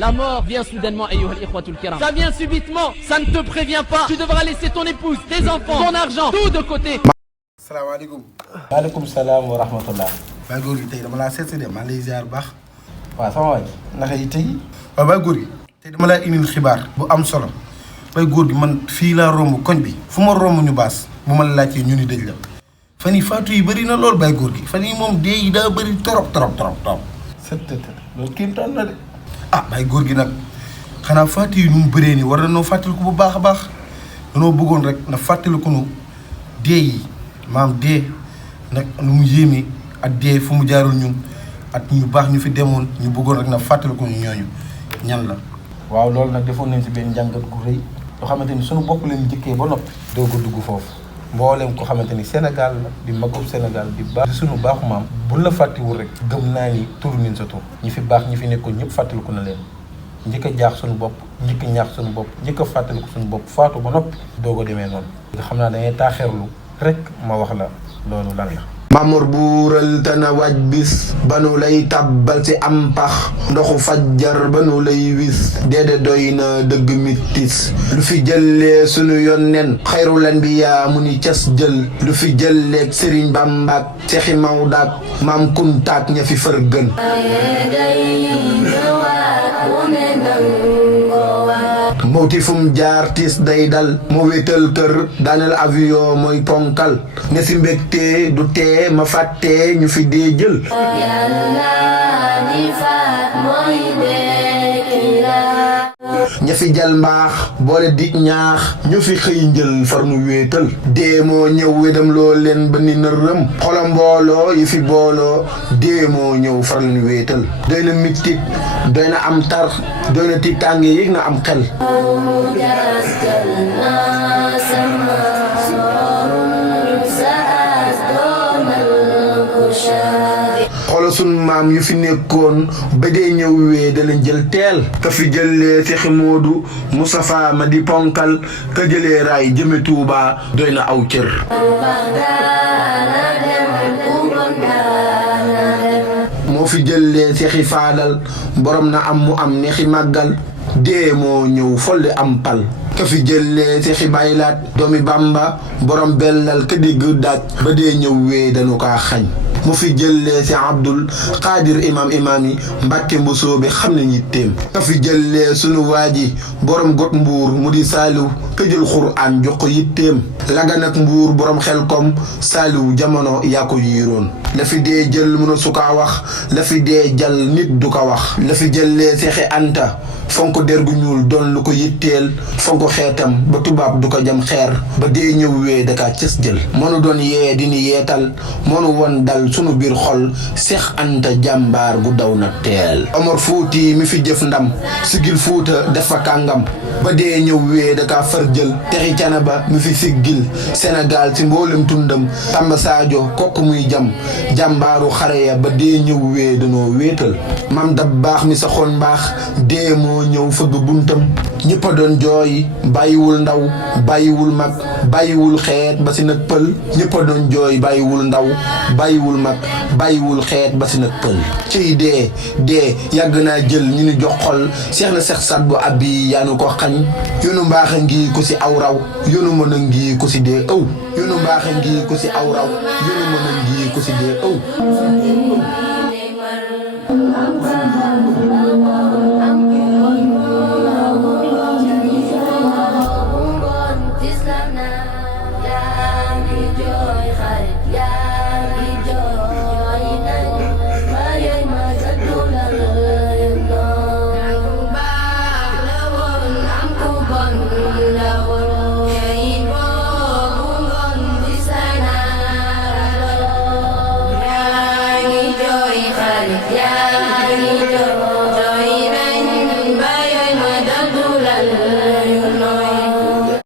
La mort vient soudainement, ayyuhal ikhwatul kiram. Ça vient subitement, ça ne te prévient pas. Tu devras laisser ton épouse, tes enfants, ton argent, tout de côté. Salaamaaleykum. waaleykum salaam wa rahmatullah. Baye góor gi tey dama laa seet si de maa lay ziar baax. waaw sama waay naka yi tey. waaw Baye góor gi tey dama laa indil xibaar bu am solo Baye góor gi man fii laa romb koñ bi fu ma romb ñu baas bu ma la laajtee ñu ni dëj la fan yi faatu yi bëri na lool Baye góor gi fan yi moom dee yi daa bëri trop. loolu kiimtaan na de. ah Baye góor gi nag xanaa faatu yi nu mu bëree nii war na noo fàttaliku bu baax a baax danoo bëggoon rek na fàttaliku nu dee yi maam dee nag nu mu yéeme ak dee fu mu jaarul ñun ak ñu baax ñu fi demoon ñu bëggoon rek na fàttaliku ñu ñooñu ñan la. waaw loolu nag defoon nañ si benn njàngat gu rëy yoo xamante ni suñu bopp leen njëkkee ba noppi doo ko dugg foofu mboolem ko xamante ni Sénégal la di magum Sénégal di baax di suñu baaxu maam buñ la fàttiwul rek gëm naa ni turu nin sa tur ñi fi baax ñi fi nekkoon ñëpp fàttaliku na leen njëkk a jaax suñu bopp njëkk a ñaax suñu bopp njëkk a fàttaliku suñu bopp faatu ba noppi doo ko demee noonu nga xam naa dangay taaxeerlu rek ma wax la loolu lan la. Mamor buural tana waaj bis banu lay tàbbal ci am pax ndoxu fajjar banu lay wis déedéet doy na dëgg mitis lu fi jëlee sunu yónneen xayrul anbiyaa mu ni cas jël lu fi jëleeg Sëriñ Bàmbaak Seexi Mawdaak Maam Kuntaak ña fi fër gën mawti fum jaar tiis day dal moo wéetal kër daaneel avion mooy ponkal ne si mbégte du tee ma fàtte ñu fi dee jël ña fi jal mbaax boole dig ñaax ñu fi xëy njël far nu wéetal dee moo ñëw wedam loo leen ba ni nërëm xolam mbooloo yi fi booloo dee moo ñëw far leen wéetal doy na mitit doy na am tar doy na tiitaange yëg na am xel xoolal sunu maam yu fi nekkoon ba dee ñëw wee da leen jël teel ka fi jëlee Seexi Moodu Mustafaa ma di ponkal ka jëlee raay jëme Tuubaa doy na aw cër moo fi jëlee Seexi Faadal borom na am mu am neexi màggal dee moo ñëw folli am pal ka fi jëlee Seexi Baylaat doomi Bàmba borom bellal ka dégg daaj ba dee ñëw wee dañu kaa xañ mu fi jëlee si Abdul Xaadir imaam yi Mbàkke Mbusoo bi xam ne ñitteem ka fi jëlee sunu waaji borom got mbuur mu di saaliw ka jël Xuraan jox ko yitteem lagan ak mbuur borom xel kom saaliw jamono yaa ko yiiroon la fi dee jël mun a su kaa wax la fi dee jal nit du ko wax la fi jëlee Seexi Anta fonk der gu ñuul doon lu ko yitteel fonk xeetam ba tubaab du ko jam xeer ba dee ñëw wee daka cës jël mënu doon yee di ni yeetal mënu won dal sunu biir xol Seex Anta jàmbaar gu daw na teel Omar Fuuti mi fi jëf ndam sigil Fuuta dafa kàngam ba dee ñëw wee daka far jël Texi Canaba mi fi siggil Sénégal si mboolem tundam Tamba Sadio kokk muy jam jàmbaaru xare ya ba dee ñëw wee danoo wéetal Mam Dabbaax mi sa xol mbaax dee moo ñëw fëgg buntam ñëpp a doon jooy bàyyiwul ndaw bàyyiwul mag bàyyiwul xeet ba si nag pël ñëpp a doon jooy bàyyiwul ndaw bàyyiwul mag bàyyiwul xeet ba si nag pël ciy dee yàgg naa jël ñu ni jox xol seex na seex sat bu abbi yaanu ko xañ yoonu mbaax a ngi ku si aw raw yoonu mën a ngi ku si dee ëw yoonu mbaax a ngi ku si aw raw yoonu mën a ngi ku si dee ëw